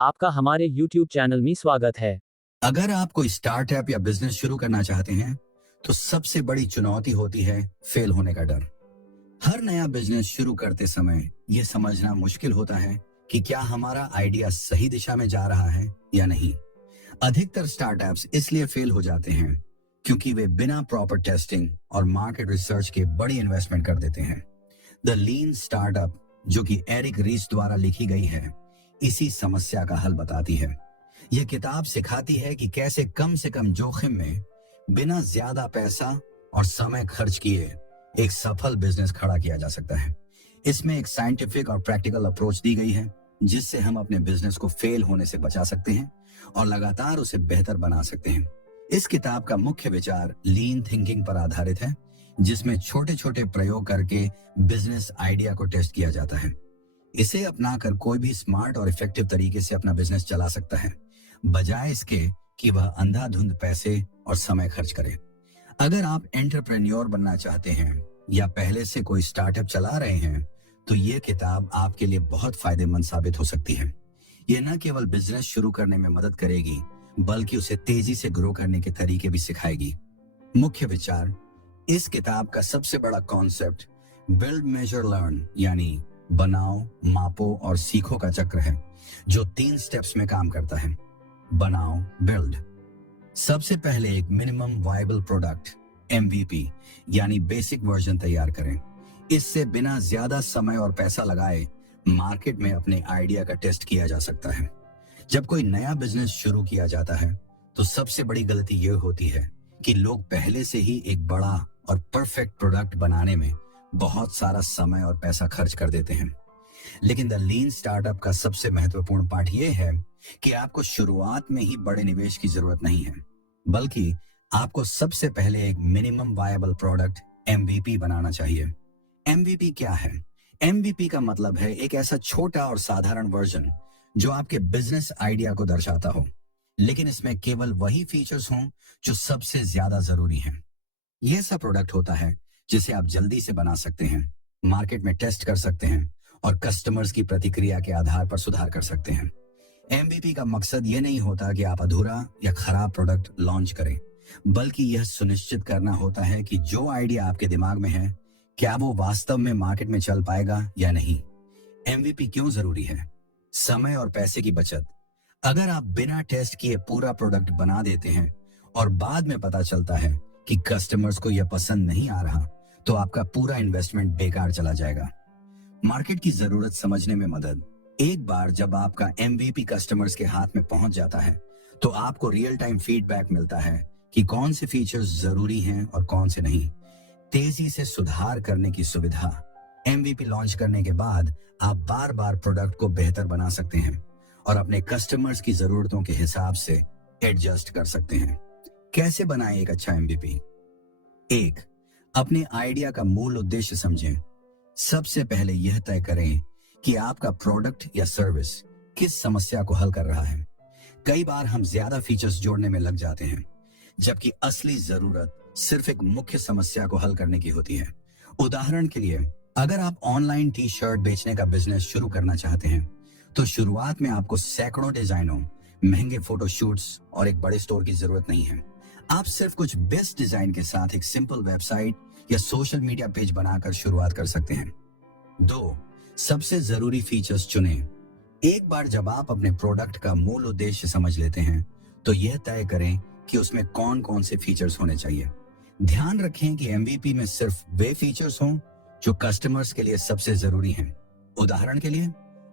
आपका हमारे YouTube channel में स्वागत है। अगर आप कोई स्टार्टअप या बिजनेस शुरू करना चाहते हैं तो सबसे बड़ी चुनौती होती है फेल होने का डर। हर नया बिजनेस शुरू करते समय यह समझना मुश्किल होता है कि क्या हमारा आइडिया सही दिशा में जा रहा है या नहीं। अधिकतर स्टार्टअप्स इसलिए फेल हो जाते हैं क्योंकि वे बिना प्रॉपर टेस्टिंग और मार्केट रिसर्च के बड़ी इन्वेस्टमेंट कर देते हैं। द लीन स्टार्टअप, जो कि एरिक रीच द्वारा लिखी गई है, इसी समस्या का हल बताती है। यह किताब सिखाती है कि कैसे कम से कम जोखिम में बिना ज्यादा पैसा और समय खर्च किए एक सफल बिजनेस खड़ा किया जा सकता है। इसमें एक साइंटिफिक और प्रैक्टिकल अप्रोच दी गई है जिससे हम अपने बिजनेस को फेल होने से बचा सकते हैं और लगातार उसे बेहतर बना सकते हैं। इस किताब का मुख्य विचार लीन थिंकिंग पर आधारित है, जिसमें छोटे छोटे प्रयोग करके बिजनेस आइडिया को टेस्ट किया जाता है। इसे अपनाकर कोई भी स्मार्ट और इफेक्टिव तरीके से अपना बिजनेस चला सकता है, बजाय इसके कि वह अंधाधुंध पैसे और समय खर्च करे। अगर आप एंटरप्रेन्योर बनना चाहते हैं या पहले से कोई स्टार्टअप चला रहे हैं तो यह किताब आपके लिए बहुत फायदेमंद साबित हो सकती है। यह न केवल बिजनेस शुरू करने में मदद करेगी बल्कि उसे तेजी से ग्रो करने के तरीके भी सिखाएगी। मुख्य विचार: इस किताब का सबसे बड़ा कॉन्सेप्ट बिल्ड, मेजर, लर्न यानी बनाओ, मापो और सीखो का चक्र है, जो 3 स्टेप्स में काम करता है। बनाओ, बिल्ड। सबसे पहले एक मिनिमम वायबल प्रोडक्ट MVP यानी बेसिक वर्जन तैयार करें। इससे बिना ज्यादा समय और पैसा लगाए मार्केट में अपने आइडिया का टेस्ट किया जा सकता है। जब कोई नया बिजनेस शुरू किया जाता है तो सबसे बड़ी गलती यह होती है कि लोग पहले से ही एक बड़ा और परफेक्ट प्रोडक्ट बनाने में बहुत सारा समय और पैसा खर्च कर देते हैं। लेकिन द लीन स्टार्टअप का सबसे महत्वपूर्ण पाठ यह है कि आपको शुरुआत में ही बड़े निवेश की जरूरत नहीं है, बल्कि आपको सबसे पहले एक मिनिमम वायबल प्रोडक्ट MVP बनाना चाहिए। MVP क्या है? MVP का मतलब है एक ऐसा छोटा और साधारण वर्जन जो आपके बिजनेस आइडिया को दर्शाता हो, लेकिन इसमें केवल वही फीचर्स हों जो सबसे ज्यादा जरूरी हैं। यह ऐसा प्रोडक्ट होता है जिसे आप जल्दी से बना सकते हैं, मार्केट में टेस्ट कर सकते हैं और कस्टमर्स की प्रतिक्रिया के आधार पर सुधार कर सकते हैं। MVP का मकसद यह नहीं होता कि आप अधूरा या खराब प्रोडक्ट लॉन्च करें, बल्कि यह सुनिश्चित करना होता है कि जो आइडिया आपके दिमाग में है, क्या वो वास्तव में मार्केट में चल पाएगा या नहीं। MVP क्यों जरूरी है? समय और पैसे की बचत। अगर आप बिना टेस्ट किए पूरा प्रोडक्ट बना देते हैं और बाद में पता चलता है कि कस्टमर्स को यह पसंद नहीं आ रहा, तो आपका पूरा इन्वेस्टमेंट बेकार चला जाएगा। मार्केट की जरूरत समझने में मदद: एक बार जब आपका MVP कस्टमर्स के हाथ में पहुंच जाता है तो आपको रियल टाइम फीडबैक मिलता है कि कौन से फीचर्स जरूरी हैं और कौन से नहीं। तेजी से सुधार करने की सुविधा: MVP लॉन्च करने के बाद आप बार बार प्रोडक्ट को बेहतर बना सकते हैं और अपने कस्टमर्स की जरूरतों के हिसाब से एडजस्ट कर सकते हैं। कैसे बनाएं एक अच्छा MVP? 1. अपने आइडिया का मूल उद्देश्य समझें। सबसे पहले यह तय करें कि आपका प्रोडक्ट या सर्विस किस समस्या को हल कर रहा है। कई बार हम ज्यादा फीचर्स जोड़ने में लग जाते हैं, जबकि असली जरूरत सिर्फ एक मुख्य समस्या को हल करने की होती है। उदाहरण के लिए, अगर आप ऑनलाइन टी-शर्ट बेचने का बिजनेस शुरू करना चाहते हैं तो शुरुआत में आपको सैकड़ों डिजाइनों, महंगे फोटोशूट्स और एक बड़े स्टोर की जरूरत नहीं है। आप सिर्फ कुछ बेस्ट डिजाइन के साथ एक सिंपल वेबसाइट या सोशल मीडिया पेज बनाकर शुरुआत कर सकते हैं। 2. सबसे जरूरी फीचर्स चुनें। एक बार जब आप अपने प्रोडक्ट का मूल उद्देश्य समझ लेते हैं तो यह तय करें कि उसमें कौन कौन से फीचर्स होने चाहिए। ध्यान रखें कि MVP में सिर्फ वे फीचर्स हों जो कस्टमर्स के लिए सबसे जरूरी हैं। उदाहरण के लिए,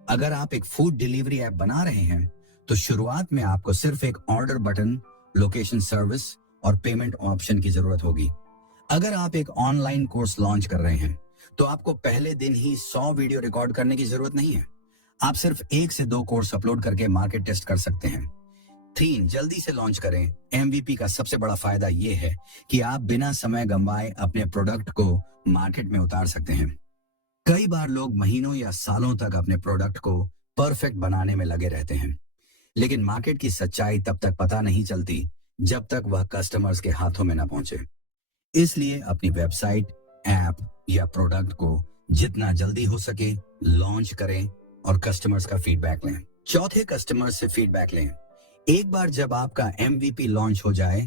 अगर आप एक फूड डिलीवरी ऐप बना रहे हैं तो शुरुआत में आपको सिर्फ एक ऑर्डर बटन, लोकेशन सर्विस और पेमेंट ऑप्शन की जरूरत होगी। अगर आप एक ऑनलाइन कोर्स लॉन्च कर रहे हैं तो आपको पहले दिन ही 100 वीडियो रिकॉर्ड करने की जरूरत नहीं है। आप सिर्फ 1 से 2 कोर्स अपलोड करके मार्केट टेस्ट कर सकते हैं। 3. जल्दी से लॉन्च करें। MVP का सबसे बड़ा फायदा यह है कि आप बिना समय गंवाए अपने प्रोडक्ट को मार्केट में उतार सकते हैं। कई बार लोग महीनों या सालों तक अपने प्रोडक्ट को परफेक्ट बनाने में लगे रहते हैं, लेकिन मार्केट की सच्चाई तब तक पता नहीं चलती जब तक वह कस्टमर्स के हाथों में न पहुंचे। इसलिए अपनी वेबसाइट, ऐप या प्रोडक्ट को जितना जल्दी हो सके लॉन्च करें और कस्टमर्स का फीडबैक लें। चौथे, कस्टमर से फीडबैक लें। एक बार जब आपका MVP लॉन्च हो जाए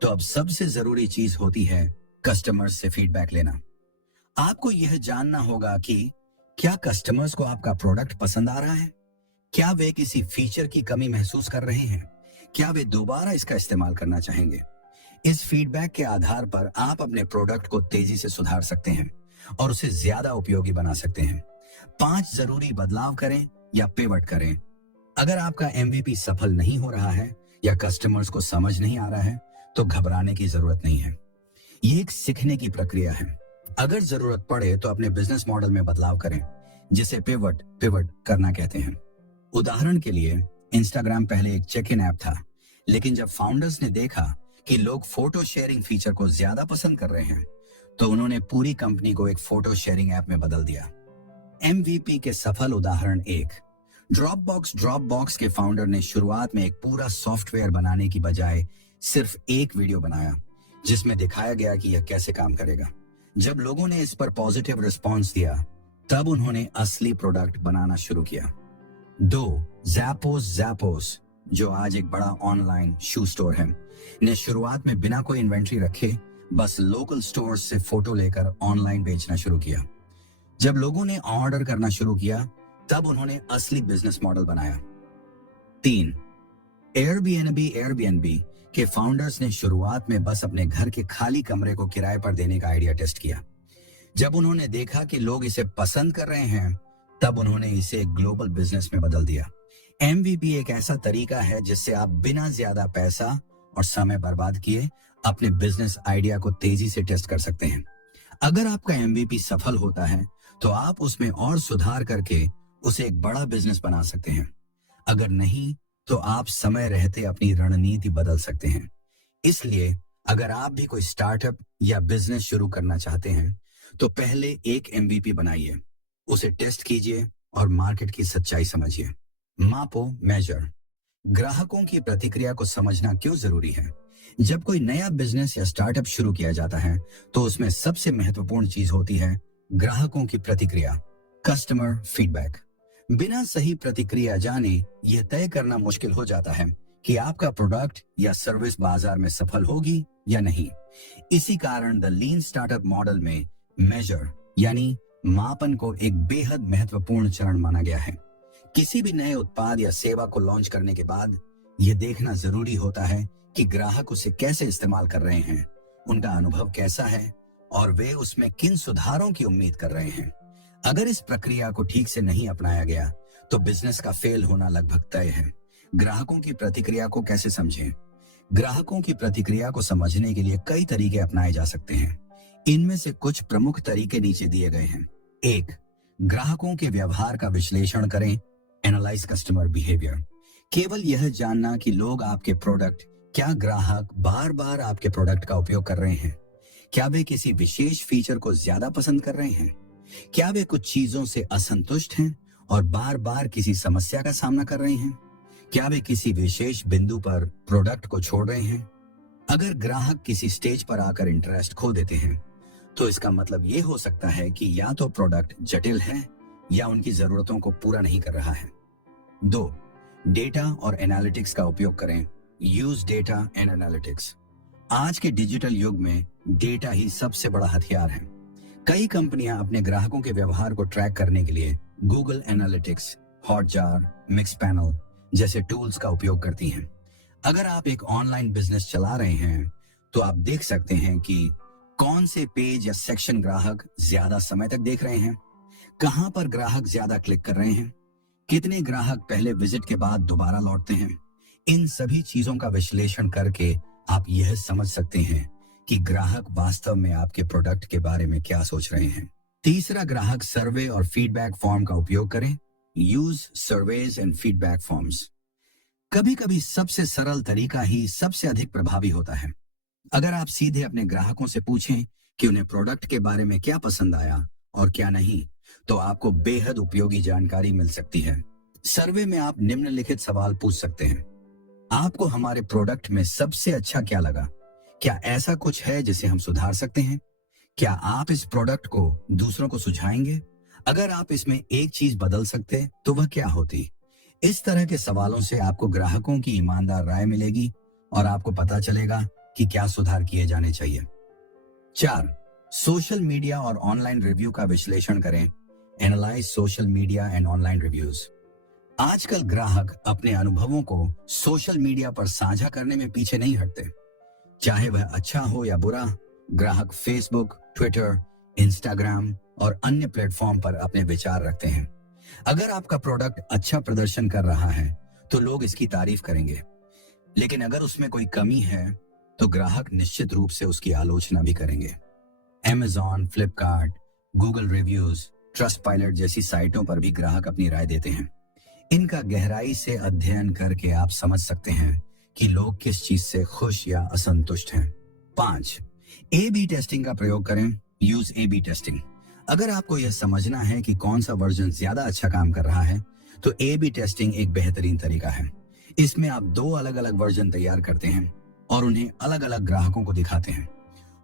तो अब सबसे जरूरी चीज होती है कस्टमर से फीडबैक लेना। आपको यह जानना होगा कि क्या कस्टमर्स को आपका प्रोडक्ट पसंद आ रहा है, क्या वे किसी फीचर की कमी महसूस कर रहे हैं, क्या वे दोबारा इसका इस्तेमाल करना चाहेंगे। इस फीडबैक के आधार पर आप अपने प्रोडक्ट को तेजी से सुधार सकते हैं और उसे ज्यादा उपयोगी बना सकते हैं। 5 जरूरी बदलाव करें या पिवट करें। अगर आपका MVP सफल नहीं हो रहा है या कस्टमर्स को समझ नहीं आ रहा है तो घबराने की जरूरत नहीं है। ये एक सीखने की प्रक्रिया है। अगर जरूरत पड़े तो अपने बिजनेस मॉडल में बदलाव करें, जिसे पिवट करना कहते हैं। उदाहरण के लिए, इंस्टाग्राम पहले एक चेक इन ऐप था, लेकिन जब फाउंडर्स ने देखा कि लोग फोटो शेयरिंग फीचर को ज्यादा पसंद कर रहे हैं तो उन्होंने पूरी कंपनी को एक फोटो शेयरिंग ऐप में बदल दिया। MVP के सफल उदाहरण 1, ड्रॉपबॉक्स के फाउंडर ने शुरुआत में एक पूरा सॉफ्टवेयर बनाने की बजाय सिर्फ एक वीडियो बनाया जिसमें दिखाया गया कि यह कैसे काम करेगा। जब लोगों ने इस पर पॉजिटिव रिस्पांस दिया तब उन्होंने असली प्रोडक्ट बनाना शुरू किया। 2, ज़ैपोस, जो आज एक बड़ा ऑनलाइन शू स्टोर है, ने शुरुआत में बिना कोई इन्वेंट्री रखे बस लोकल स्टोर से फोटो लेकर ऑनलाइन बेचना शुरू किया। जब लोगों ने ऑर्डर करना शुरू किया तब उन्होंने असली बिजनेस मॉडल बनाया। 3, एयरबीएनबी के फाउंडर्स ने शुरुआत में बस अपने घर के खाली कमरे को किराए पर देने का आइडिया टेस्ट किया। जब उन्होंने देखा कि लोग इसे पसंद कर रहे हैं तब उन्होंने इसे एक ग्लोबल बिजनेस में बदल दिया। MVP एक ऐसा तरीका है जिससे आप बिना ज्यादा पैसा और समय बर्बाद किए अपने बिजनेस आइडिया को तेजी से टेस्ट कर सकते हैं। अगर आपका MVP सफल होता है तो आप उसमें और सुधार करके उसे एक बड़ा बिजनेस बना सकते हैं। अगर नहीं तो आप समय रहते अपनी रणनीति बदल सकते हैं। इसलिए अगर आप भी कोई स्टार्टअप या बिजनेस शुरू करना चाहते हैं तो पहले एक MVP बनाइए, उसे टेस्ट कीजिए और मार्केट की सच्चाई समझिए। मापो, मेजर। ग्राहकों की प्रतिक्रिया को समझना क्यों जरूरी है? जब कोई नया बिजनेस या स्टार्टअप शुरू किया जाता है तो उसमें सबसे महत्वपूर्ण चीज होती है ग्राहकों की प्रतिक्रिया, कस्टमर फीडबैक। बिना सही प्रतिक्रिया जाने यह तय करना मुश्किल हो जाता है कि आपका प्रोडक्ट या सर्विस बाजार में सफल होगी या नहीं। इसी कारण द लीन स्टार्टअप मॉडल में मेजर यानी मापन को एक बेहद महत्वपूर्ण चरण माना गया है। किसी भी नए उत्पाद या सेवा को लॉन्च करने के बाद यह देखना जरूरी होता है कि ग्राहक उसे कैसे इस्तेमाल कर रहे हैं, उनका अनुभव कैसा है और वे उसमें किन सुधारों की उम्मीद कर रहे हैं। अगर इस प्रक्रिया को ठीक से नहीं अपनाया गया तो बिजनेस का फेल होना लगभग तय है। ग्राहकों की प्रतिक्रिया को कैसे समझें? ग्राहकों की प्रतिक्रिया को समझने के लिए कई तरीके अपनाए जा सकते हैं। इनमें से कुछ प्रमुख तरीके नीचे दिए गए हैं। 1, ग्राहकों के व्यवहार का विश्लेषण करें, एनालाइज कस्टमर बिहेवियर। केवल यह जानना कि लोग आपके प्रोडक्ट, क्या ग्राहक बार बार आपके प्रोडक्ट का उपयोग कर रहे हैं, क्या वे किसी विशेष फीचर को ज्यादा पसंद कर रहे हैं, क्या वे कुछ चीजों से असंतुष्ट हैं और बार बार किसी समस्या का सामना कर रहे हैं, क्या वे किसी विशेष बिंदु पर प्रोडक्ट को छोड़ रहे हैं। अगर ग्राहक किसी स्टेज पर आकर इंटरेस्ट खो देते हैं तो इसका मतलब ये हो सकता है कि या तो प्रोडक्ट जटिल है या उनकी जरूरतों को पूरा नहीं कर रहा है। 2, डेटा और एनालिटिक्स का उपयोग करें, यूज डेटा एंड एनालिटिक्स। आज के डिजिटल युग में डेटा ही सबसे बड़ा हथियार है। कई कंपनियां अपने ग्राहकों के व्यवहार को ट्रैक करने के लिए गूगल एनालिटिक्स, हॉटजार, मिक्सपैनल जैसे टूल्स का उपयोग करती हैं। अगर आप एक ऑनलाइन बिजनेस चला रहे हैं तो आप देख सकते हैं कि कौन से पेज या सेक्शन ग्राहक ज्यादा समय तक देख रहे हैं, कहां पर ग्राहक ज्यादा क्लिक कर रहे हैं, कितने ग्राहक पहले विजिट के बाद दोबारा लौटते हैं। इन सभी चीजों का विश्लेषण करके आप यह समझ सकते हैं कि ग्राहक वास्तव में आपके प्रोडक्ट के बारे में क्या सोच रहे हैं। तीसरा, ग्राहक सर्वे और फीडबैक फॉर्म का उपयोग करें, use surveys and feedback forms. कभी कभी सबसे सरल तरीका ही सबसे अधिक प्रभावी होता है। अगर आप सीधे अपने ग्राहकों से पूछें कि उन्हें प्रोडक्ट के बारे में क्या पसंद आया और क्या नहीं, तो आपको बेहद उपयोगी जानकारी मिल सकती है। सर्वे में आप निम्नलिखित सवाल पूछ सकते हैं। आपको हमारे प्रोडक्ट में सबसे अच्छा क्या लगा? क्या ऐसा कुछ है जिसे हम सुधार सकते हैं? क्या आप इस प्रोडक्ट को दूसरों को सुझाएंगे? अगर आप इसमें एक चीज बदल सकते तो वह क्या होती? इस तरह के सवालों से आपको ग्राहकों की ईमानदार राय मिलेगी और आपको पता चलेगा कि क्या सुधार किए जाने चाहिए। 4. सोशल मीडिया और ऑनलाइन रिव्यू का विश्लेषण करें। Analyse social media and online reviews. आजकल ग्राहक अपने अनुभवों को सोशल मीडिया पर साझा करने में पीछे नहीं हटते। चाहे वह अच्छा हो या बुरा, ग्राहक फेसबुक, ट्विटर, इंस्टाग्राम और अन्य प्लेटफॉर्म पर अपने विचार रखते हैं। अगर आपका प्रोडक्ट अच्छा प्रदर्शन कर रहा है तो लोग इसकी तारीफ करेंगे, लेकिन अगर उसमें कोई कमी है तो ग्राहक निश्चित रूप से उसकी आलोचना भी करेंगे। Amazon, Flipkart, Google reviews, trust pilot जैसी साइटों पर भी ग्राहक अपनी राय देते हैं। इनका गहराई से अध्ययन करके आप समझ सकते हैं कि लोग किस चीज से खुश या असंतुष्ट हैं। 5. A/B टेस्टिंग का प्रयोग करें। Use A/B testing. अगर आपको यह समझना है कि कौन सा वर्जन ज्यादा अच्छा काम कर रहा है तो A/B टेस्टिंग एक बेहतरीन तरीका है। इसमें आप 2 अलग अलग वर्जन तैयार करते हैं और उन्हें अलग अलग ग्राहकों को दिखाते हैं।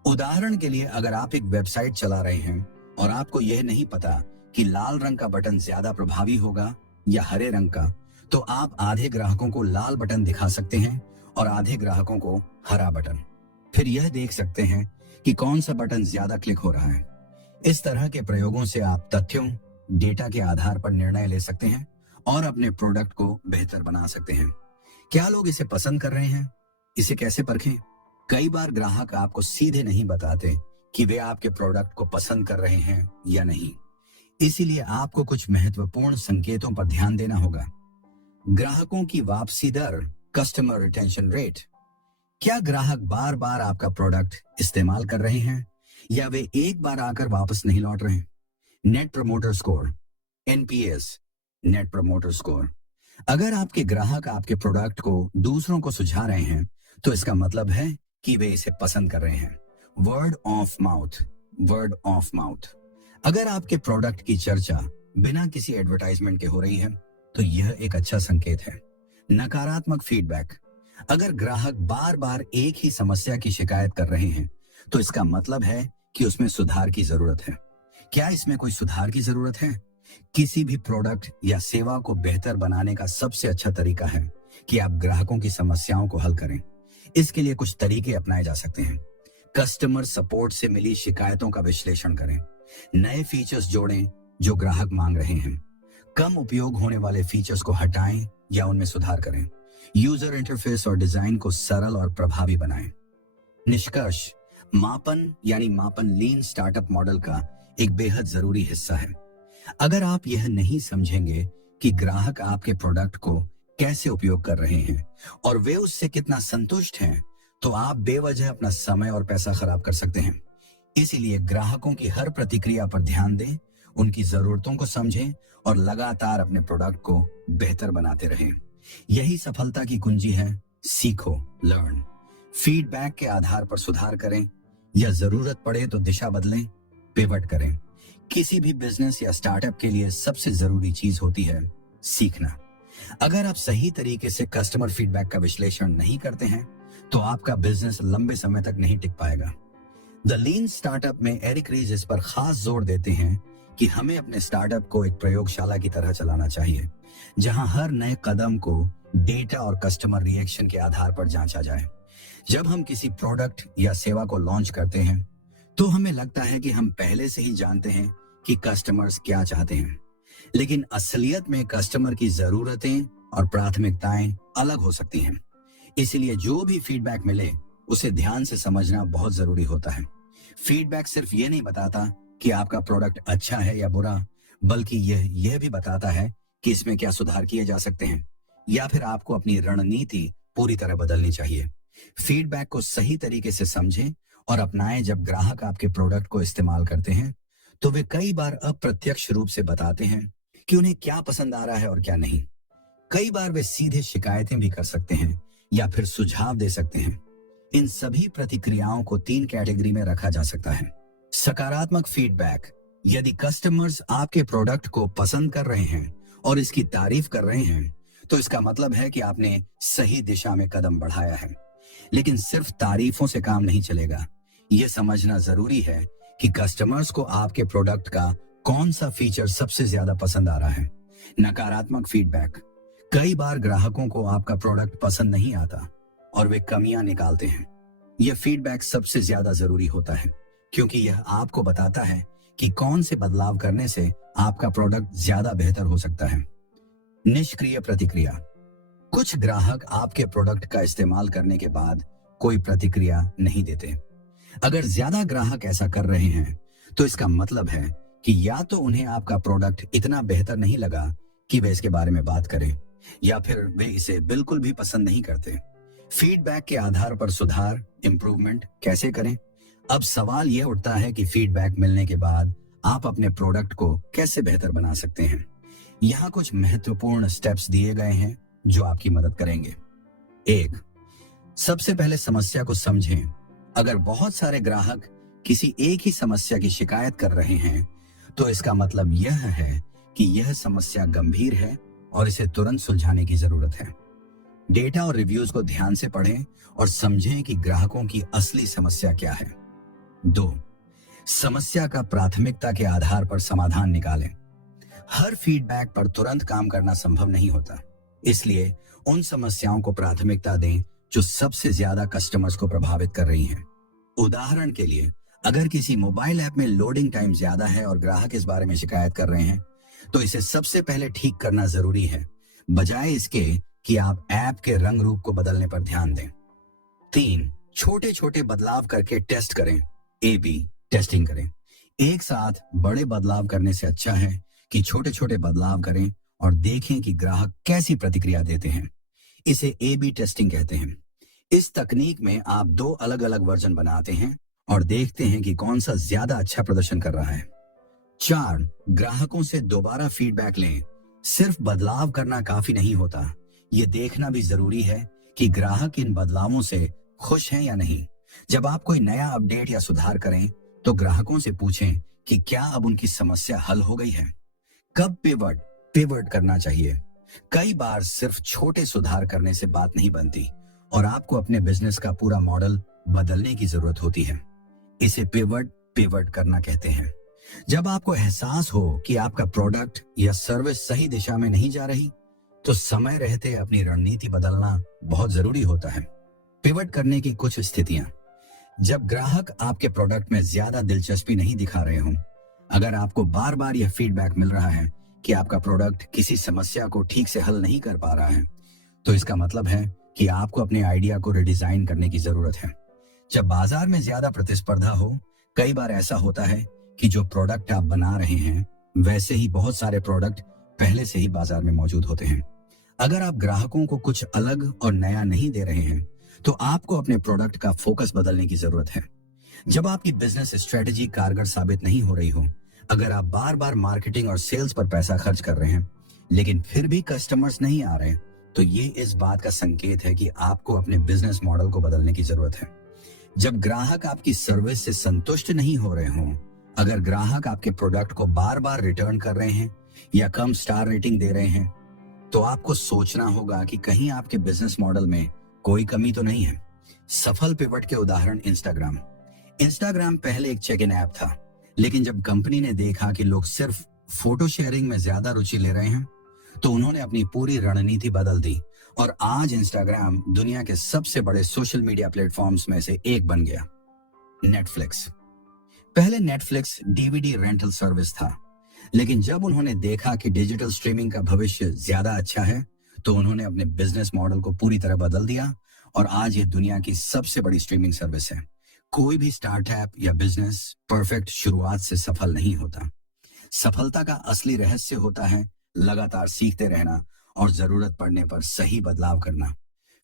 उदाहरण के लिए, अगर आप एक वेबसाइट चला रहे हैं और आपको यह नहीं पता कि लाल रंग का बटन ज्यादा प्रभावी होगा या हरे रंग का, तो आप आधे ग्राहकों को लाल बटन दिखा सकते हैं और आधे ग्राहकों को हरा बटन। फिर यह देख सकते हैं कि कौन सा बटन ज्यादा क्लिक हो रहा है। इस तरह के प्रयोगों से आप तथ्यों, डेटा के आधार पर निर्णय ले सकते हैं और अपने प्रोडक्ट को बेहतर बना सकते हैं। क्या लोग इसे पसंद कर रहे हैं? इसे कैसे परखें? कई बार ग्राहक आपको सीधे नहीं बताते कि वे आपके प्रोडक्ट को पसंद कर रहे हैं या नहीं। इसीलिए आपको कुछ महत्वपूर्ण संकेतों पर ध्यान देना होगा। ग्राहकों की वापसी दर, कस्टमर रिटेंशन रेट। क्या ग्राहक बार बार आपका प्रोडक्ट इस्तेमाल कर रहे हैं या वे एक बार आकर वापस नहीं लौट रहे? Net promoter score, NPS, net promoter score. अगर आपके ग्राहक आपके प्रोडक्ट को दूसरों को सुझा रहे हैं तो इसका मतलब है कि वे इसे पसंद कर रहे हैं। Word of mouth, word of mouth. अगर आपके प्रोडक्ट की चर्चा बिना किसी एडवर्टाइजमेंट के हो रही है तो यह एक अच्छा संकेत है। नकारात्मक फीडबैक। अगर ग्राहक बार बार एक ही समस्या की शिकायत कर रहे हैं तो इसका मतलब है कि उसमें सुधार की जरूरत है। क्या इसमें कोई सुधार की जरूरत है? किसी भी प्रोडक्ट या सेवा को बेहतर बनाने का सबसे अच्छा तरीका है कि आप ग्राहकों की समस्याओं को हल करें। इसके लिए कुछ तरीके अपनाए जा सकते हैं। कस्टमर सपोर्ट से मिली शिकायतों का विश्लेषण करें। नए फीचर्स जोड़ें जो ग्राहक मांग रहे हैं। कम उपयोग होने वाले फीचर्स को हटाएं या उनमें सुधार करें। यूजर इंटरफेस और डिजाइन को सरल और प्रभावी बनाएं। निष्कर्ष, मापन यानी मापन लीन स्टार्टअप मॉडल का एक बेहद जरूरी हिस्सा है। अगर आप यह नहीं समझेंगे कि ग्राहक आपके प्रोडक्ट को कैसे उपयोग कर रहे हैं और वे उससे कितना संतुष्ट हैं, तो आप बेवजह अपना समय और पैसा खराब कर सकते हैं। इसीलिए ग्राहकों की हर प्रतिक्रिया पर ध्यान दें, उनकी जरूरतों को समझें और लगातार अपने प्रोडक्ट को बेहतर बनाते रहें। यही सफलता की कुंजी है। सीखो, लर्न, फीडबैक के आधार पर सुधार करें या जरूरत पड़े तो दिशा बदलें, पिवट करें। किसी भी बिजनेस या स्टार्टअप के लिए सबसे जरूरी चीज होती है सीखना। अगर आप सही तरीके से कस्टमर फीडबैक का विश्लेषण नहीं करते हैं तो आपका बिजनेस लंबे समय तक नहीं टिक पाएगा। द लीन स्टार्टअप में एरिक रीज इस पर खास जोर देते हैं कि हमें अपने स्टार्टअप को एक प्रयोगशाला की तरह चलाना चाहिए, जहां हर नए कदम को डेटा और कस्टमर रिएक्शन के आधार पर जांचा जाए। जब हम किसी प्रोडक्ट या सेवा को लॉन्च करते हैं तो हमें लगता है कि हम पहले से ही जानते हैं कि कस्टमर्स क्या चाहते हैं, लेकिन असलियत में कस्टमर की जरूरतें और प्राथमिकताएं अलग हो सकती हैं। इसलिए जो भी फीडबैक मिले उसे ध्यान से समझना बहुत जरूरी होता है। फीडबैक सिर्फ ये नहीं बताता कि आपका प्रोडक्ट अच्छा है या बुरा, बल्कि यह भी बताता है कि इसमें क्या सुधार किए जा सकते हैं या फिर आपको अपनी रणनीति पूरी तरह बदलनी चाहिए। फीडबैक को सही तरीके से समझें और अपनाएं। जब ग्राहक आपके प्रोडक्ट को इस्तेमाल करते हैं तो वे कई बार अप्रत्यक्ष रूप से बताते हैं कि उन्हें क्या पसंद आ रहा है और क्या नहीं। कई बार वे सीधे शिकायतें भी कर सकते हैं या फिर सुझाव दे सकते हैं। इन सभी प्रतिक्रियाओं को 3 कैटेगरी में रखा जा सकता है। सकारात्मक फीडबैक। यदि कस्टमर्स आपके प्रोडक्ट को पसंद कर रहे हैं और इसकी तारीफ कर रहे हैं तो इसका मतलब है कि आपने सही दिशा में कदम बढ़ाया है। लेकिन सिर्फ तारीफों से काम नहीं चलेगा। यह समझना जरूरी है कि कस्टमर्स को आपके प्रोडक्ट का कौन सा फीचर सबसे ज्यादा पसंद आ रहा है। नकारात्मक फीडबैक। कई बार ग्राहकों को आपका प्रोडक्ट पसंद नहीं आता और वे कमियां निकालते हैं। यह फीडबैक सबसे ज्यादा जरूरी होता है क्योंकि यह आपको बताता है कि कौन से बदलाव करने से आपका प्रोडक्ट ज्यादा बेहतर हो सकता है। निष्क्रिय प्रतिक्रिया। कुछ ग्राहक आपके प्रोडक्ट का इस्तेमाल करने के बाद कोई प्रतिक्रिया नहीं देते। अगर ज्यादा ग्राहक ऐसा कर रहे हैं तो इसका मतलब है कि या तो उन्हें आपका प्रोडक्ट इतना बेहतर नहीं लगा कि वे इसके बारे में बात करें, या फिर वे इसे बिल्कुल भी पसंद नहीं करते। फीडबैक के आधार पर सुधार, इंप्रूवमेंट कैसे करें? अब सवाल यह उठता है कि फीडबैक मिलने के बाद आप अपने प्रोडक्ट को कैसे बेहतर बना सकते हैं। यहाँ कुछ महत्वपूर्ण स्टेप्स दिए गए हैं जो आपकी मदद करेंगे। 1. सबसे पहले समस्या को समझें। अगर बहुत सारे ग्राहक किसी एक ही समस्या की शिकायत कर रहे हैं तो इसका मतलब यह है कि यह समस्या गंभीर है और इसे तुरंत सुलझाने की जरूरत है। डेटा और रिव्यूज को ध्यान से पढ़ें और समझें कि ग्राहकों की असली समस्या क्या है। 2. समस्या का प्राथमिकता के आधार पर समाधान निकालें। हर फीडबैक पर तुरंत काम करना संभव नहीं होता, इसलिए उन समस्याओं को प्राथमिकता दें जो सबसे ज्यादा कस्टमर्स को प्रभावित कर रही हैं। उदाहरण के लिए, अगर किसी मोबाइल ऐप में लोडिंग टाइम ज्यादा है और ग्राहक इस बारे में शिकायत कर रहे हैं तो इसे सबसे पहले ठीक करना जरूरी है, बजाय इसके कि आप ऐप के रंग रूप को बदलने पर ध्यान दें। 3. छोटे छोटे बदलाव करके टेस्ट करें। A/B टेस्टिंग करें। एक साथ बड़े बदलाव करने से अच्छा है कि छोटे छोटे बदलाव करें और देखें कि ग्राहक कैसी प्रतिक्रिया देते हैं। इसे A/B टेस्टिंग कहते हैं। इस तकनीक में आप 2 अलग अलग वर्जन बनाते हैं और देखते हैं कि कौन सा ज्यादा अच्छा प्रदर्शन कर रहा है। 4. ग्राहकों से दोबारा फीडबैक लें। सिर्फ बदलाव करना काफी नहीं होता, ये देखना भी जरूरी है कि ग्राहक इन बदलावों से खुश हैं या नहीं। जब आप कोई नया अपडेट या सुधार करें तो ग्राहकों से पूछें कि क्या अब उनकी समस्या हल हो गई है। कब पिवट करना चाहिए? कई बार सिर्फ छोटे सुधार करने से बात नहीं बनती और आपको अपने बिजनेस का पूरा मॉडल बदलने की जरूरत होती है। इसे पिवट करना कहते हैं। जब आपको एहसास हो कि आपका प्रोडक्ट या सर्विस सही दिशा में नहीं जा रही तो समय रहते अपनी रणनीति बदलना बहुत जरूरी होता है। पिवट करने की कुछ स्थितियां। जब ग्राहक आपके प्रोडक्ट में ज्यादा दिलचस्पी नहीं दिखा रहे हों, अगर आपको बार बार यह फीडबैक मिल रहा है कि आपका प्रोडक्ट किसी समस्या को ठीक से हल नहीं कर पा रहा है, तो इसका मतलब है कि आपको अपने आइडिया को रिडिजाइन करने की जरूरत है। जब बाजार में ज्यादा प्रतिस्पर्धा हो, कई बार ऐसा होता है कि जो प्रोडक्ट आप बना रहे हैं वैसे ही बहुत सारे प्रोडक्ट पहले से ही बाजार में मौजूद होते हैं। अगर आप ग्राहकों को कुछ अलग और नया नहीं दे रहे हैं तो आपको अपने प्रोडक्ट का फोकस बदलने की जरूरत है। जब आपकी बिजनेस स्ट्रेटजी कारगर साबित नहीं हो रही हो, अगर आप बार बार मार्केटिंग और सेल्स पर पैसा खर्च कर रहे हैं लेकिन फिर भी कस्टमर्स नहीं आ रहे, तो ये इस बात का संकेत है कि आपको अपने बिजनेस मॉडल को बदलने की जरूरत है। जब ग्राहक आपकी सर्विस से संतुष्ट नहीं हो रहे हों, अगर ग्राहक आपके प्रोडक्ट को बार बार रिटर्न कर रहे हैं या कम स्टार रेटिंग दे रहे हैं, तो आपको सोचना होगा कि कहीं आपके बिजनेस मॉडल में कोई कमी तो नहीं है। सफल पिवट के उदाहरण इंस्टाग्राम पहले एक चेक इन ऐप था, लेकिन जब कंपनी ने देखा कि लोग सिर्फ फोटो शेयरिंग में ज्यादा रुचि ले रहे हैं तो उन्होंने अपनी पूरी रणनीति बदल दी और आज इंस्टाग्राम दुनिया के सबसे बड़े सोशल मीडिया प्लेटफॉर्म्स में से एक बन गया। नेटफ्लिक्स। पहले नेटफ्लिक्स डीवीडी रेंटल सर्विस था, लेकिन जब उन्होंने देखा कि डिजिटल स्ट्रीमिंग का भविष्य ज्यादा अच्छा है तो उन्होंने अपने बिजनेस मॉडल को पूरी तरह बदल दिया और आज ये दुनिया की सबसे बड़ी स्ट्रीमिंग सर्विस है। कोई भी स्टार्टअप या बिजनेस परफेक्ट शुरुआत से सफल नहीं होता। सफलता का असली रहस्य होता है लगातार सीखते रहना और जरूरत पड़ने पर सही बदलाव करना।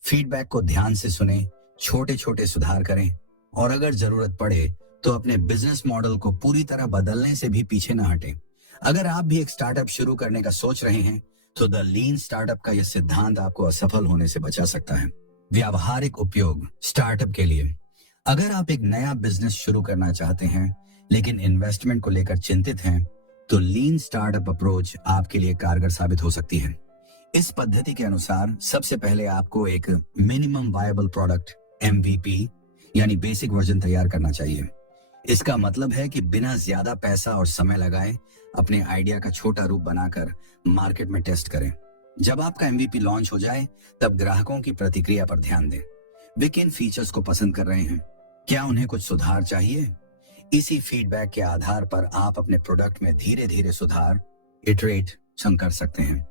फीडबैक को ध्यान से सुने, छोटे छोटे सुधार करें और अगर जरूरत पड़े तो अपने बिजनेस मॉडल को पूरी तरह बदलने से भी पीछे न हटें। अगर आप भी एक स्टार्टअप शुरू करने का सोच रहे हैं तो द लीन स्टार्टअप का यह सिद्धांत आपको असफल होने से बचा सकता है। व्यावहारिक उपयोग स्टार्टअप के लिए। अगर आप एक नया बिजनेस शुरू करना चाहते हैं लेकिन इन्वेस्टमेंट को लेकर चिंतित हैं, तो लीन स्टार्टअप अप्रोच आपके लिए कारगर साबित हो सकती है। इस पद्धति के अनुसार सबसे पहले आपको एक मिनिमम वायबल प्रोडक्ट MVP यानी बेसिक वर्जन तैयार करना चाहिए। इसका मतलब है कि बिना ज्यादा पैसा और समय लगाए अपने आइडिया का छोटा रूप बनाकर मार्केट में टेस्ट करें। जब आपका एमवीपी लॉन्च हो जाए तब ग्राहकों की प्रतिक्रिया पर ध्यान दें। वे किन फीचर्स को पसंद कर रहे हैं, क्या उन्हें कुछ सुधार चाहिए। इसी फीडबैक के आधार पर आप अपने प्रोडक्ट में धीरे धीरे सुधार इटरेट कर सकते हैं।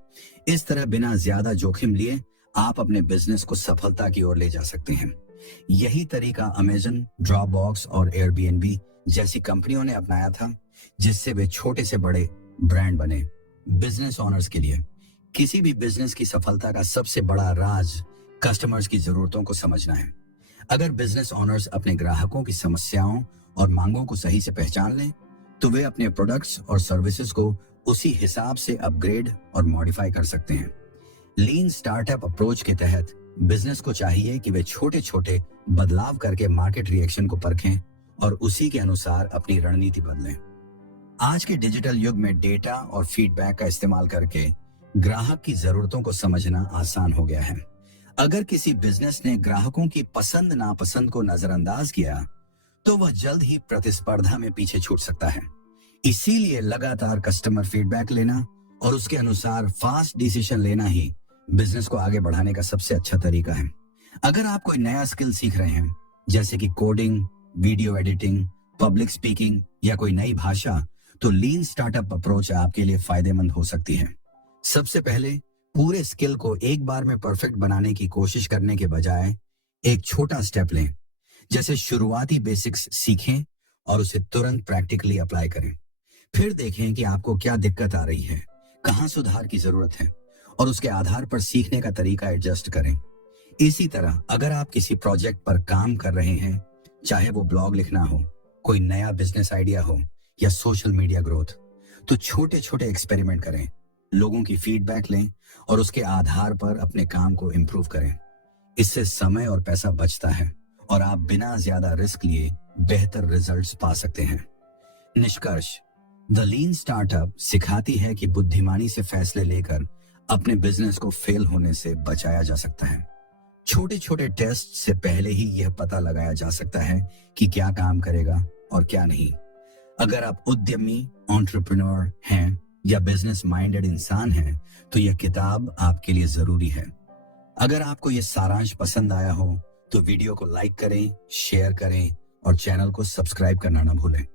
इस तरह बिना ज्यादा जोखिम लिए आप अपने बिजनेस को सफलता की ओर ले जा सकते हैं। यही तरीका अमेजन, ड्रॉपबॉक्स और एयरबीएनबी जैसी कंपनियों ने अपनाया था, जिससे वे छोटे से बड़े ब्रांड बने। बिजनेस ओनर्स के लिए किसी भी बिजनेस की सफलता का सबसे बड़ा राज कस्टमर्स की जरूरतों को समझना है। अगर बिजनेस ओनर्स अपने ग्राहकों की समस्याओं और मांगों को सही से पहचान लें, तो वे अपने प्रोडक्ट्स और सर्विसेज को उसी हिसाब से अपग्रेड और मॉडिफाई कर सकते हैं। लीन स्टार्टअप अप्रोच के तहत बिजनेस को चाहिए कि वे छोटे छोटे बदलाव करके मार्केट रिएक्शन को परखें और उसी के अनुसार अपनी रणनीति बदलें। आज के डिजिटल युग में डेटा और फीडबैक का इस्तेमाल करके ग्राहक की जरूरतों को समझना आसान हो गया है। अगर किसी बिजनेस ने ग्राहकों की पसंद नापसंद को नजरअंदाज किया, तो वह जल्द ही प्रतिस्पर्धा में पीछे छूट सकता है। इसीलिए लगातार कस्टमर फीडबैक लेना और उसके अनुसार फास्ट डिसीजन लेना ही बिजनेस को आगे बढ़ाने का सबसे अच्छा तरीका है। अगर आप कोई नया स्किल सीख रहे हैं, जैसे कि coding, video editing, public speaking या कोई नई भाषा, तो लीन स्टार्टअप अप्रोच आपके लिए फायदेमंद हो सकती है। सबसे पहले पूरे स्किल को एक बार में परफेक्ट बनाने की कोशिश करने के बजाय एक छोटा स्टेप लें, जैसे शुरुआती बेसिक्स सीखें और उसे तुरंत प्रैक्टिकली अप्लाई करें। फिर देखें कि आपको क्या दिक्कत आ रही है, कहां सुधार की जरूरत है, और उसके आधार पर सीखने का तरीका एडजस्ट करें। इसी तरह अगर आप किसी प्रोजेक्ट पर काम कर रहे हैं, चाहे वो ब्लॉग लिखना हो, कोई नया बिजनेस आइडिया हो या सोशल मीडिया ग्रोथ, तो छोटे छोटे एक्सपेरिमेंट करें, लोगों की फीडबैक लें और उसके आधार पर अपने काम को इम्प्रूव करें। इससे समय और पैसा बचता है और आप बिना ज्यादा रिस्क लिए बेहतर रिजल्ट्स पा सकते हैं। निष्कर्ष, द लीन स्टार्टअप सिखाती है कि बुद्धिमानी से फैसले लेकर अपने बिजनेस को फेल होने से बचाया जा सकता है। छोटे छोटे टेस्ट से पहले ही यह पता लगाया जा सकता है कि क्या काम करेगा और क्या नहीं। अगर आप उद्यमी, एंटरप्रेन्योर हैं या बिजनेस माइंडेड इंसान हैं, तो यह किताब आपके लिए जरूरी है। अगर आपको यह सारांश पसंद आया हो, तो वीडियो को लाइक करें, शेयर करें और चैनल को सब्सक्राइब करना ना भूलें।